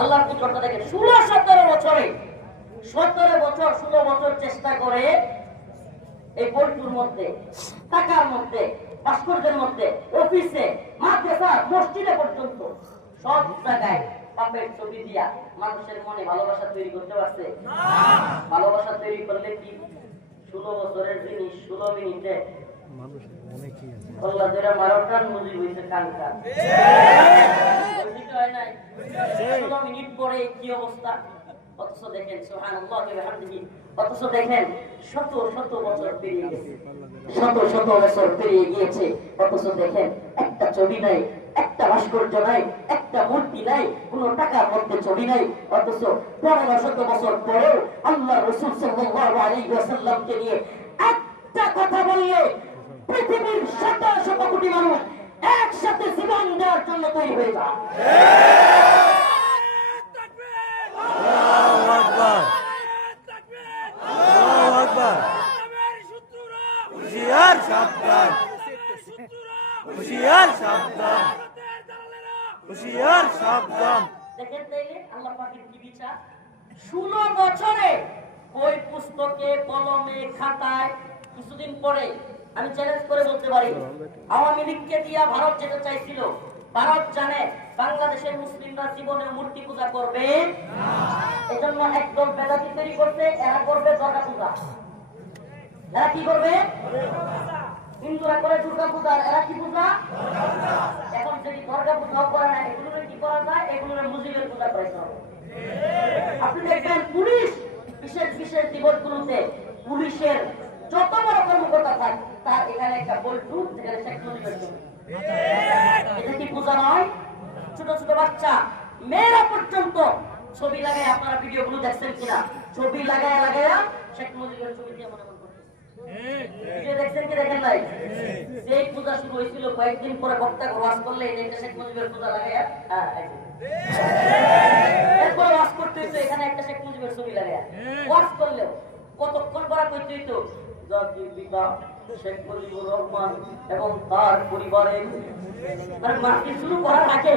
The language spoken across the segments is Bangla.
আল্লাহর দেখেন। ষোলো সতেরো বছরে সতেরো বছর ষোলো বছর চেষ্টা করে এই পল্টুর মধ্যে টাকার মধ্যে ভাস্কর্যের মধ্যে অফিসে মাদ্রাসা মসজিদে পর্যন্ত সব জায়গায় ছবি দিয়া মানুষের মনে ভালোবাসা তৈরি করতে পারছে। ভালোবাসা তৈরি করলে কি? ষোলো বছরের জিনিস ষোলো মিনিটে। আল্লাহ যেটা মারোটান মুজি হইছে কান কান বুঝতে হয় নাই? ষোলো মিনিট পরে কি অবস্থা? অথচ দেখেন সুবহানাল্লাহ অথচ দেখেন শত শত বছর পেরিয়ে গেছে। শত শত বছর পেরিয়ে গিয়েছে। অথচ দেখেন একটা ছবি নাই একটা ভাস্কর্য নাই একটা মূর্তি নাই কোনো টাকার মধ্যে ছবি নাই। অথচ পনেরো শত বছর পরেও আল্লাহ রসুল ওয়াসাল্লামকে নিয়ে একটা কথা বললে পৃথিবীর শত শত কোটি মানুষ একসাথে দেওয়ার জন্য তৈরি হয়ে যায় ষোলো বছরে বই পুস্তকে, কলমে, খাতায়, কিছুদিন পরে, আমি চ্যালেঞ্জ করে বলতে পারি, আওয়ামী লীগকে দিয়া ভারত যেতে চাইছিল। ভারত জানে বাংলাদেশের মুসলিমরা জীবনে মূর্তি পূজা করবে? এজন্য একদল বেদাতি তৈরি করতে এরা করবে দুর্গা পূজা। এরা কি করবে? হিন্দুরা করে দুর্গা পূজা এরা কি পূজা? এখন যদি দুর্গা পূজা করে না এগুলো কি করা যায়? এগুলো মুজিবের পূজা হবে। আপনি দেখবেন পুলিশ বিশেষ বিশেষ দিবসগুলোতে পুলিশের যত বড় কর্মকর্তা থাক, তার এখানে একটা বল্টু যেখানে শেখ মুজিবের। এটা কি পূজা নয়? ছোট ছোট বাচ্চা, মেয়েরা পর্যন্ত ছবি লাগায় আপনারা ভিডিওগুলো দেখছেন কিনা? ছবি লাগায় লাগায় শেখ মুজিবের ছবি দিয়ে মনে ভিডিও কয়েকদিন পরে করলে শেখ মুজিবের পূজা করতে এখানে একটা শেখ মুজিবের ছবি কতক্ষণ পরে করতে হইতো জাতির পিতা শেখ মুজিবুর রহমান এবং তার পরিবারের মানে মাটি শুরু করার আগে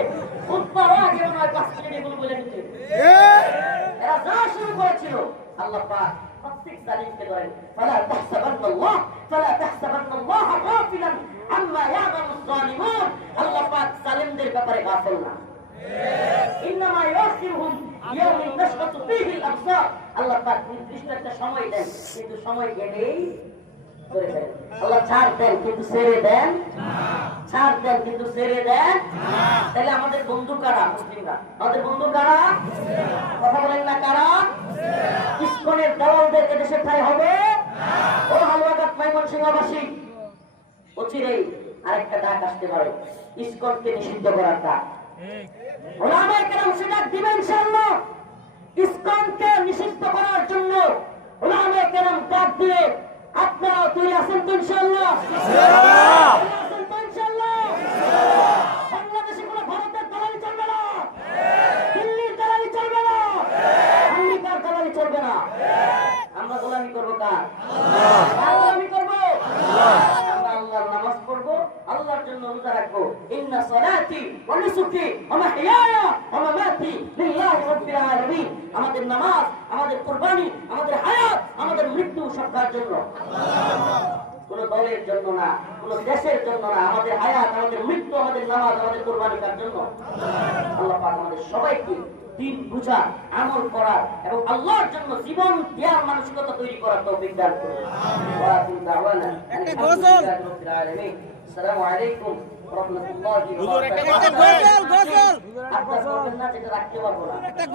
খুতবারও আগে পাঁচ এগুলো বলে দিতে এরা যা শুরু করেছিল আল্লাহ পাক প্রত্যেক জালিমকে ধরেন ফালা তাহসাবান্নাল্লাহ ফালা তাহসাবান্নাল্লাহ গাফিলান আম্মা ইয়ামালুজ জালিমুন। আল্লাহ পাক জালিমদের ব্যাপারে গাফিল না। ফীহি আল-আবসার আল্লাহ পাক নির্দিষ্ট একটা সময় দেন, কিন্তু সময় গেলেই আল্লাহ ছাড় দেন, কিন্তু ছেড়ে দেন ছাড় দেন, কিন্তু ছেড়ে দেন তাহলে আমাদের বন্ধু কারা? মুসলিমরা। আমাদের বন্ধু কারা? কথা বলেন না, কারা? ইস্কনের এদেশে ঠাই হবে? ও মাইমন সিংহবাসী অচিরেই আরেকটা ডাক আসতে পারে। ইস্কনকে নিষিদ্ধ করার ডাক। করার জন্য ওলামায়ে কেরাম ডাক তৈরি আছেন তো ইনশাআল্লাহ। বাংলাদেশে কোনো ভারতের দালালি চলবে না। দিল্লির দালালি চলবে না। আমেরিকার না। আমরা গোলামি করব কার কার গোলামি করব আমরা আল্লাহর নামাজ পড়ব আল্লাহর জন্য রোজা রাখব। ইন্না সালাতি ওয়া নুসুকি ওয়া মাহইয়ায়া ওয়া মামাতি লিল্লাহি রাব্বিল আলামিন। আমাদের নামাজ, আমাদের কুরবানি, আমাদের হায়াত, আমাদের মৃত্যু সব কার জন্য? কোন দলের জন্য না, কোন দেশের জন্য না। আমাদের হায়াত, আমাদের মৃত্যু, আমাদের নামাজ, আমাদের কার জন্য? আল্লাহ পাক আমাদের সবাইকে দিন বুঝা আমল করার এবং আল্লাহর জন্য জীবন দেওয়ার মানসিকতা তৈরি করার তৌফিক দান করুন। ওয়া عليكم দাওয়ানা الله وبركاته غزل غزل غزل একটা